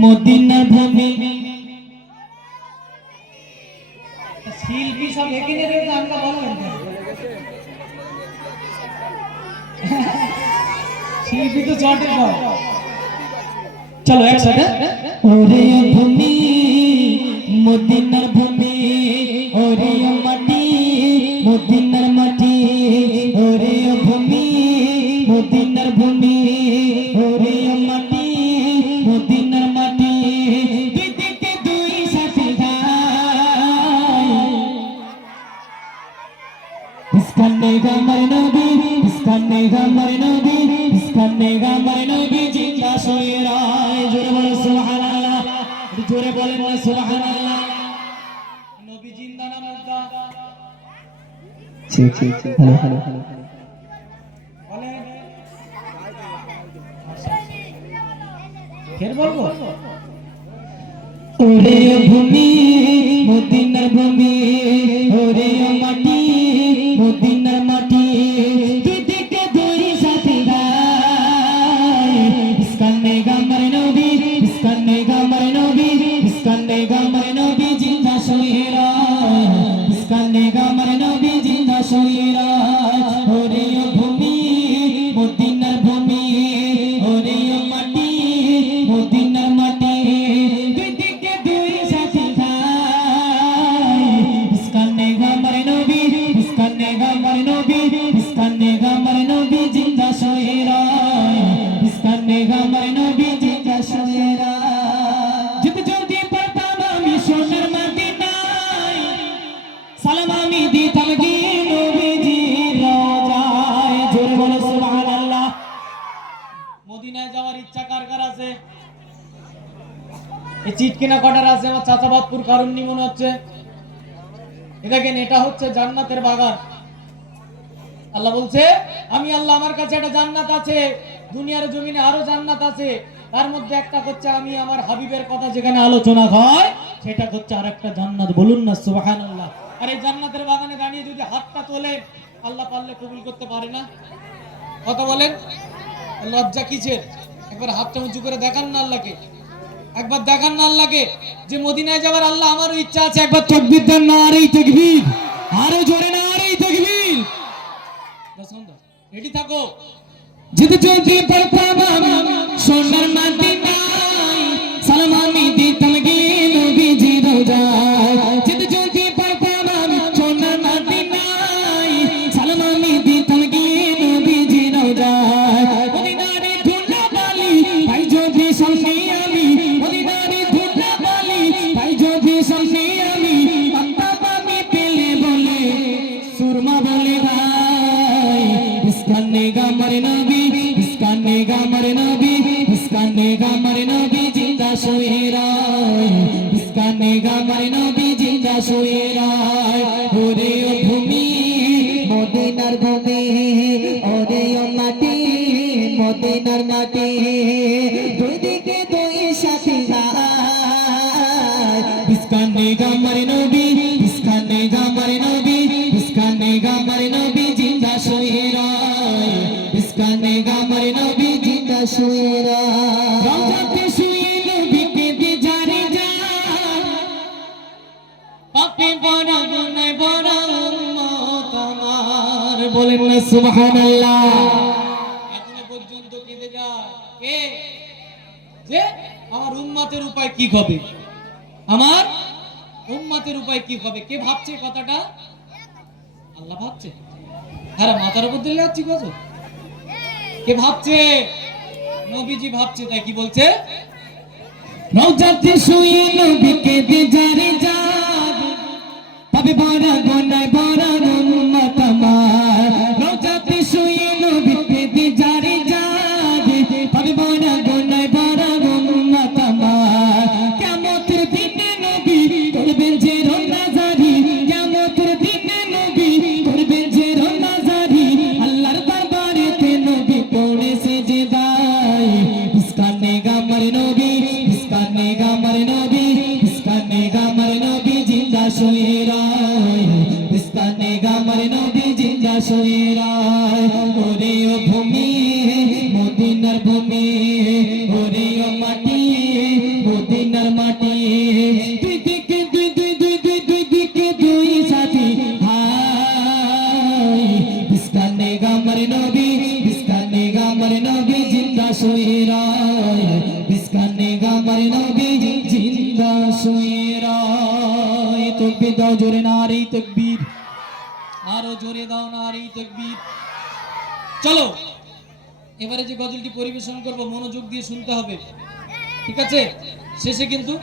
Medina ভূমি শিল্পী সব এখানে রয়েছে আমরা বলবেন শিল্পী তো চটে সব চলো একসাথে ওরে ভূমি মদিনার ভূমি ওরে মাটি মদিনার মাটি ওরে ভূমি মদিনার ভূমি ওরে মাটি মদিনার মাটি দিদিকে দুই সাথে গায় ইসকানে গামার নবী ইসকানে গামার নবী ইসকানে গামার নবী জিন্দা শুয়ে রায় জোরে বলো সুবহানাল্লাহ জোরে বলেন না সুবহানাল্লাহ নবী জিন্দা না মুর্দা ঠিক ঠিক হ্যালো হ্যালো হ্যালো বলেন ফের বলবো ওরে ভূমি মদিনার ভূমি ওরে মাটি মদিনার মাটি দিদিকে দুই সাথে গায় ইসকানে গামার নবী ইসকানে গামার নবী ইসকানে গামার নবী জিন্দা শুয়ে রায় ইসকানে গামার নবী জিন্দা শুয়ে রায় ওরে ভূমি মদিনার ভূমি ওরে মাটি মদিনার মাটি দিদিকে দুই সাথে গায় ইসকানে গামার নবী ইসকানে গামার নবী ইসকানে গামার নবী জিন্দা শুয়ে রায় ইসকানে গামার নবী জিন্দা শুয়ে রায় যদি পারতাম আমি সোনার মদিনায় সালাম আমি দিতাম গিয়ে নবীজির রওজায় জোরে বলো সুবহানাল্লাহ মদিনায় যাওয়ার ইচ্ছা কার কার আছে এই চিটকিনা কটার আছে আমার চাচা বাপুর কারণ নি মনে হচ্ছে দেখেন এটা হচ্ছে জান্নাতের বাগান আল্লাহ বলছে আমি আল্লাহ আমার কাছে একটা জান্নাত আছে দুনিয়ার জমিনে আরো জান্নাত আছে তার মধ্যে একটা হচ্ছে আমি আমার হাবিবের কথা যেখানে আলোচনা হয় সেটা হচ্ছে আরেকটা জান্নাত বলুন না সুবহানাল্লাহ আর এই জান্নাতের বাগানে দাঁড়িয়ে যদি হাতটা তোলে আল্লাহ পারলে কবুল করতে পারে না কথা বলেন লজ্জা কিসের একবার হাতটা উঁচু করে দেখান না আল্লাহকে একবার দেখান না আল্লাহকে যে মদিনায় যাওয়ার আল্লাহ আমারও ইচ্ছা আছে একবার তাকবীর দেন না আরেই তাকবীর আরো জোরে না আরেই তাকবীর রেডি থাকো যদি পারতাম আমি সোনার মদিনায় সালাম আমি দিতাম গিয়ে নবীজির রওজায় যদি পারতাম আমি সোনার মদিনায় সালাম আমি দিতাম গিয়ে নবীজির রওজায় মদিনারে ধুলা বালি ভাই যদি সামনে আমি মদিনারে ধুলা বালি ভাই যদি সামনে আমি পান্তা পানি পেলে বলে সুরমা বলে ভাই ইসকানে গামার নবী ইসকানে গামার নবী ইসকানে গামার নবী জিন্দা শুয়ে রায় ইসকানে গামার নবী জিন্দা শুয়ে রায় ওরে ভূমি মদিনার ভূমি ওরে মাটি মদিনার মাটি দুই দিকে দুই সাথে গায় ইসকানে গামার নবী ইসকানে গামার নবী ইসকানে গামার নবী জিন্দা শুয়ে রায় ইসকানে গামার নবী জিন্দা শুয়ে রায় রওজাতে শুয়ে নবীকে দিজারে যায় পাপে বড় গুনাহ বড় উম্মত আমার বলেন না সুবহানাল্লাহ এখনো পর্যন্ত কেঁদে যায় কে যে আমার উম্মতের উপায় কি হবে আমার উম্মতের উপায় কি হবে কে ভাবছে কথাটা আল্লাহ ভাবছে আরে মাথার উপর দিলে যাচ্ছি কত কে ভাবছে নবীজি ভাবছে তাই কি বলছে রওজাতে শুয়ে নবীকে দিজারে যাব পাবে বড় গুনাহ বড় উম্মত আমার রওজাতে শুয়ে নবীকে দিজারে যাব পাবে বড় গুনাহ বড় উম্মত আমার কিয়ামতের দিনে নবী করবেন যে রোনাজারি কিয়ামতের দিনে নবী করবেন যে রোনাজারি আল্লাহর দরবারেতে নবী পড়ে সেজদায় ইসকানে গামার নবী ইসকানে গামার নবী ইসকানে গামার নবী জিন্দা শুয়ে রায় ইসকানে গামার নবী জিন্দা শুয়ে রায় ওরে ভূমি মদিনার ভূমি আমার নবী জিন্দা শুয়ে রয় তাকবীর দাও জোরে নারী তাকবীর আরো জোরে দাও নারী তাকবীর চলো এবারে যে গজলটি পরিবেশন করব মনোযোগ দিয়ে শুনতে হবে ঠিক আছে শেষে কিন্তু